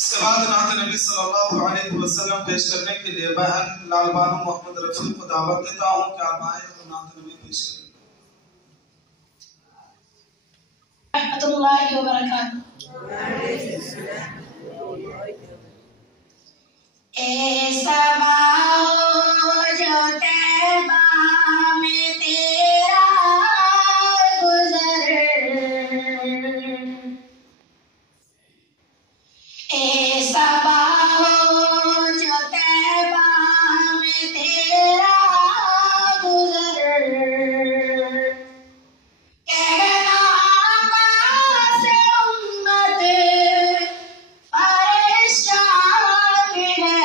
इसके बाद नात नबी सल्लल्लाहु अलैहि वसल्लम पेश करने के लिए बहन लाल बानो मोहम्मद रफी को दावत देता हूँ कि आप आए और नात नबी पेश करें। रहमतुल्लाहि व बरकातहू। ऐसा जो तैबा में तेरा गुज़र, ऐसा जो तैबा में तेरा गुज़र, कहना से उम्मत परेशान है,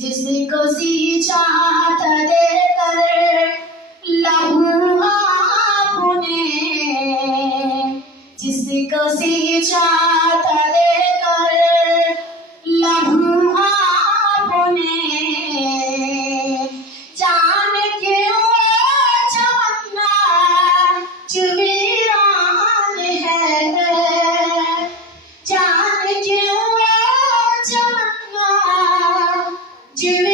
जिसको सींचा था देकर लहू आपने, जिसको सींचा था देकर लहू आपने, जान क्यों चमकना जुबीरान है, जान क्यों चमकना जुबीरान